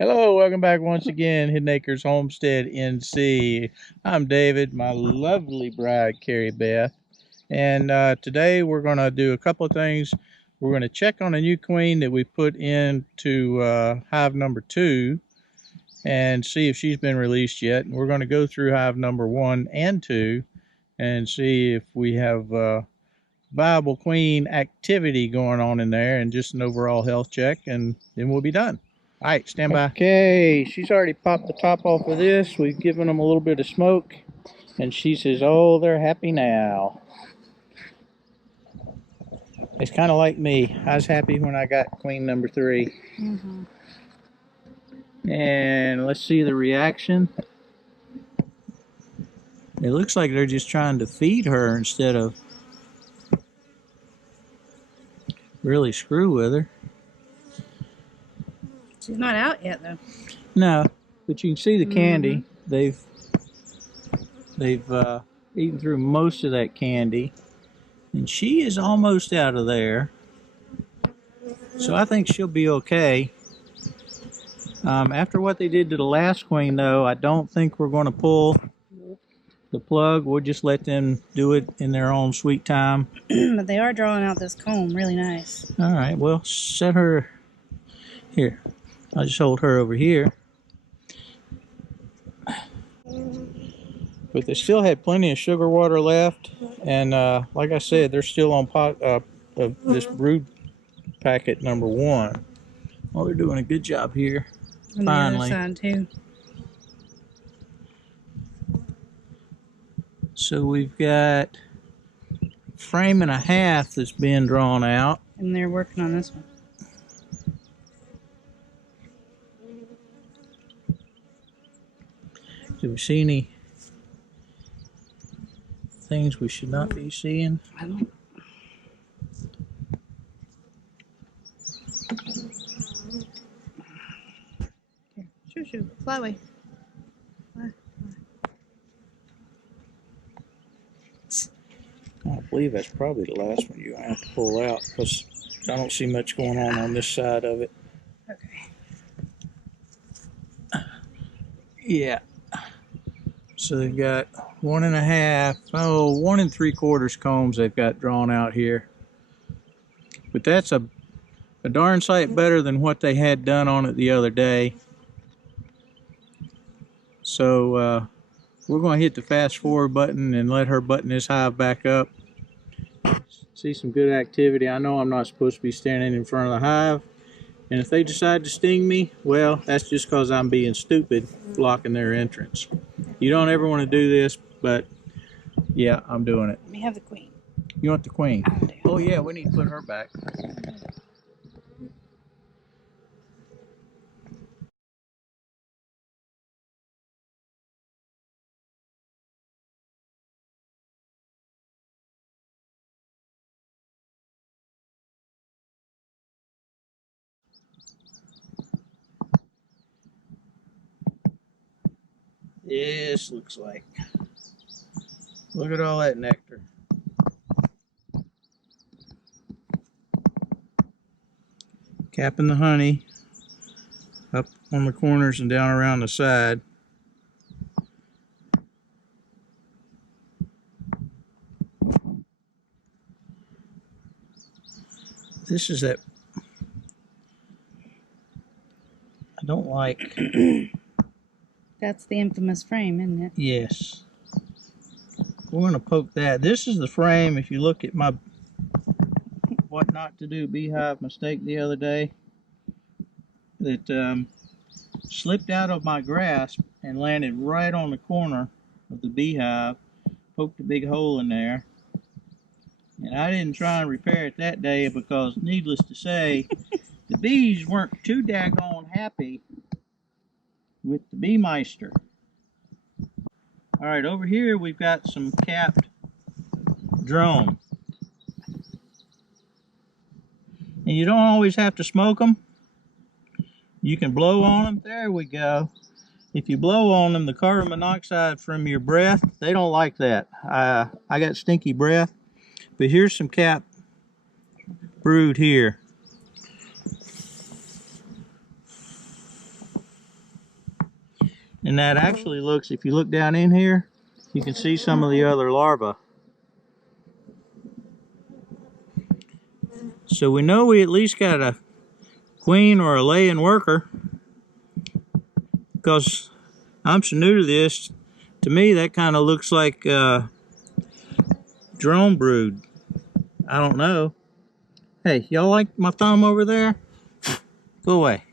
Hello, welcome back once again, Hidden Acres Homestead NC. I'm David, my lovely bride, Carrie Beth. And today we're going to do a couple of things. We're going to check on a new queen that we put into hive number 2 and see if she's been released yet. And we're going to go through hive number 1 and 2 and see if we have viable queen activity going on in there and just an overall health check, and then we'll be done. All right, stand by. Okay, she's already popped the top off of this. We've given them a little bit of smoke, and she says, oh, they're happy now. It's kind of like me. I was happy when I got queen number 3. And let's see the reaction. It looks like they're just trying to feed her instead of really screw with her. She's not out yet, though. No, but you can see the candy. They've eaten through most of that candy, and she is almost out of there. So I think she'll be okay. After what they did to the last queen, though, I don't think we're going to pull the plug. We'll just let them do it in their own sweet time. But they are drawing out this comb really nice. All right, well, set her here. I'll just hold her over here. But they still had plenty of sugar water left, and like I said, they're still on this brood packet number 1. Well, they're doing a good job here. On Finally. the other side too. So we've got a frame and a half that's being drawn out. And they're working on this one. Do we see any things we should not be seeing? I don't. Here, shoo, fly away. Fly. I believe that's probably the last one you have to pull out, because I don't see much going on this side of it. Okay. Yeah. So they've got 1 3/4 combs they've got drawn out here. But that's a darn sight better than what they had done on it the other day. So we're going to hit the fast forward button and let her button this hive back up. See some good activity. I know I'm not supposed to be standing in front of the hive. And if they decide to sting me, well, that's just because I'm being stupid, blocking their entrance. You don't ever want to do this, but yeah, I'm doing it. We have the queen. You want the queen? I do. Oh yeah, we need to put her back. Yes, looks like. Look at all that nectar. Capping the honey up on the corners and down around the side. This is that I don't like. That's the infamous frame, isn't it? Yes. We're going to poke that. This is the frame. If you look at my what not to do beehive mistake the other day, that slipped out of my grasp and landed right on the corner of the beehive, poked a big hole in there. And I didn't try and repair it that day because, needless to say, the bees weren't too daggone happy with the bee meister. All right, over here we've got some capped drone. And you don't always have to smoke them. You can blow on them. There we go. If you blow on them, the carbon monoxide from your breath, they don't like that. I got stinky breath. But here's some cap brood here. And that actually looks, if you look down in here, you can see some of the other larvae. So we know we at least got a queen or a laying worker, because I'm so new to this. To me, that kind of looks like drone brood. I don't know. Hey, y'all like my thumb over there? Go away.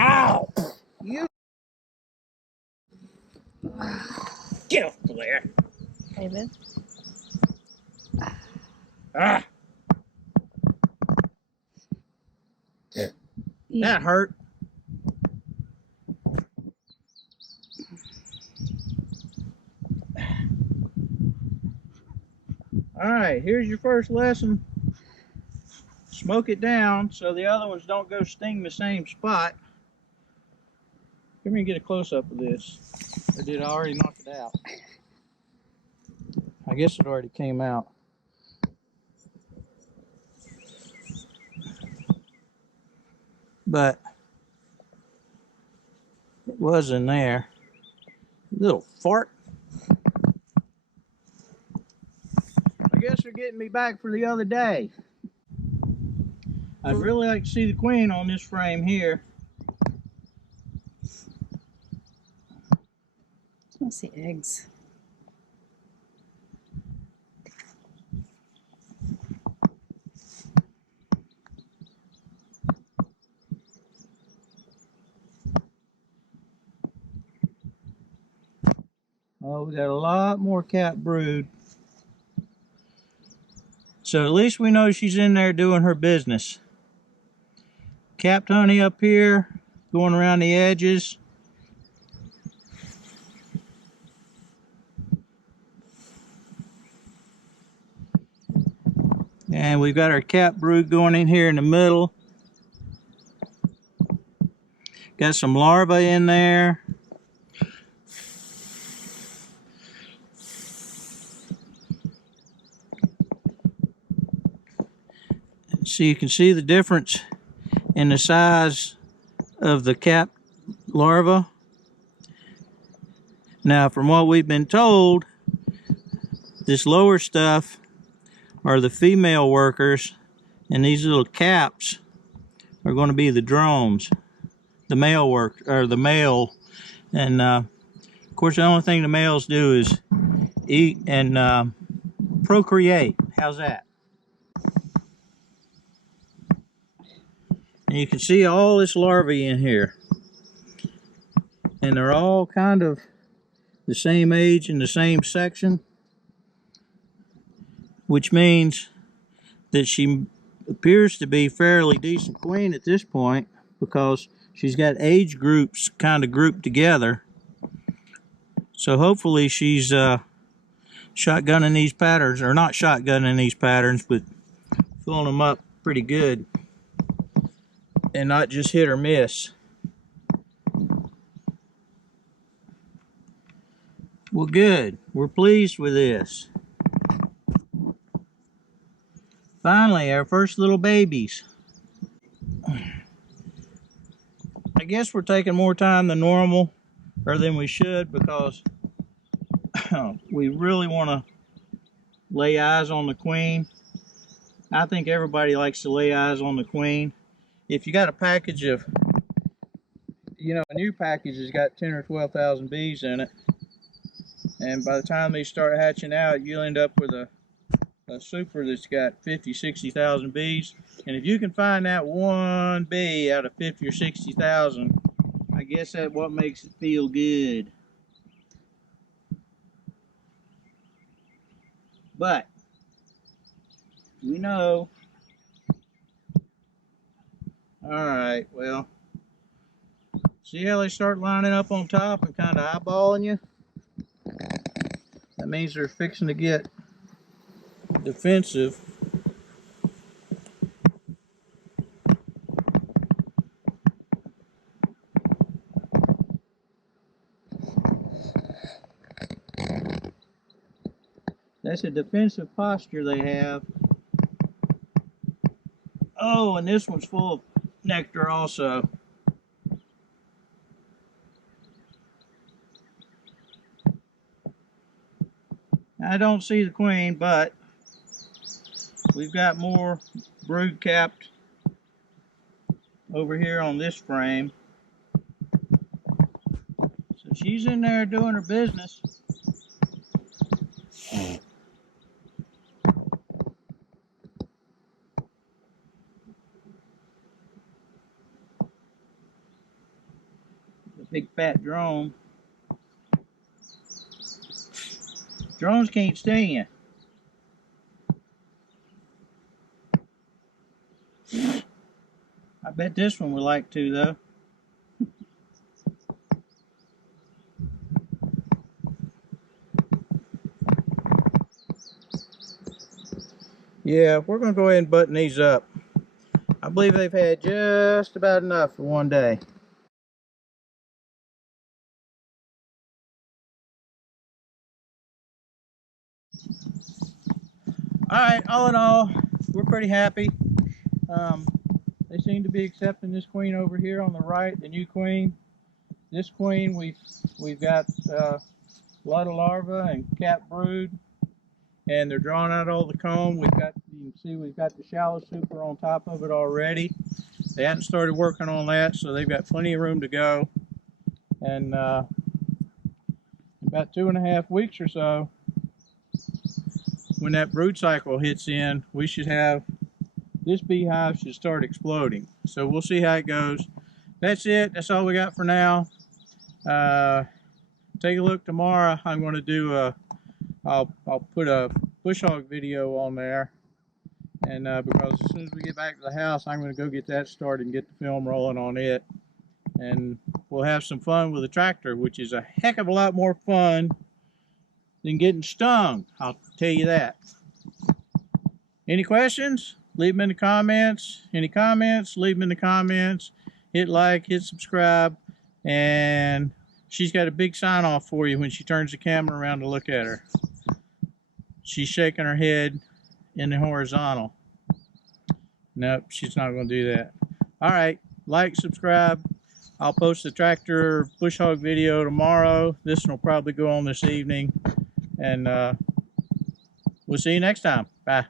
Ow! You get off there. David. Ah! That hurt. Alright, here's your first lesson. Smoke it down so the other ones don't go sting the same spot. Come here and get a close-up of this. Or did I already knock it out? I guess it already came out. But it was in there. Little fart. I guess they're getting me back for the other day. I'd really like to see the queen on this frame here. I don't see eggs. Oh, we got a lot more cat brood. So at least we know she's in there doing her business. Capped honey up here, going around the edges. And we've got our cap brood going in here in the middle. Got some larvae in there. So you can see the difference in the size of the cap larva. Now, from what we've been told, this lower stuff are the female workers, and these little caps are going to be the drones, the male work, or the male. And of course, the only thing the males do is eat and procreate. How's that? And you can see all this larvae in here, and they're all kind of the same age in the same section, which means that she appears to be fairly decent queen at this point, because she's got age groups kind of grouped together. So hopefully she's shotgunning these patterns, or not shotgunning these patterns, but filling them up pretty good and not just hit or miss. Well, good. We're pleased with this. Finally, our first little babies. I guess we're taking more time than normal, or than we should, because we really want to lay eyes on the queen. I think everybody likes to lay eyes on the queen. If you got a package of, a new package has got 10 or 12,000 bees in it, and by the time they start hatching out, you'll end up with a super that's got 50, 60,000 bees. And if you can find that one bee out of 50 or 60,000, I guess that's what makes it feel good. But we know. Alright, well, see how they start lining up on top and kind of eyeballing you? That means they're fixing to get defensive. That's a defensive posture they have. Oh, and this one's full of nectar also. I don't see the queen, but we've got more brood capped over here on this frame. So she's in there doing her business. The big fat drone. Drones can't sting you. I bet this one would like to, though. Yeah, we're going to go ahead and button these up. I believe they've had just about enough for one day. Alright, all in all, we're pretty happy. They seem to be accepting this queen over here on the right, the new queen. This queen, we've got a lot of larvae and cap brood, and they're drawing out all the comb. You can see we've got the shallow super on top of it already. They hadn't started working on that, so they've got plenty of room to go. And about 2.5 weeks or so, when that brood cycle hits in, we should have, this beehive should start exploding. So we'll see how it goes. That's it. That's all we got for now. Take a look tomorrow. I'm going to do I'll put a bush hog video on there. And because as soon as we get back to the house, I'm going to go get that started and get the film rolling on it. And we'll have some fun with the tractor, which is a heck of a lot more fun than getting stung. I'll tell you that. Any questions? Leave them in the comments. Any comments? Leave them in the comments. Hit like, hit subscribe, and she's got a big sign off for you when she turns the camera around to look at her. She's shaking her head in the horizontal. Nope, she's not going to do that. All right, like, subscribe. I'll post the tractor bush hog video tomorrow. This one will probably go on this evening. And we'll see you next time. Bye.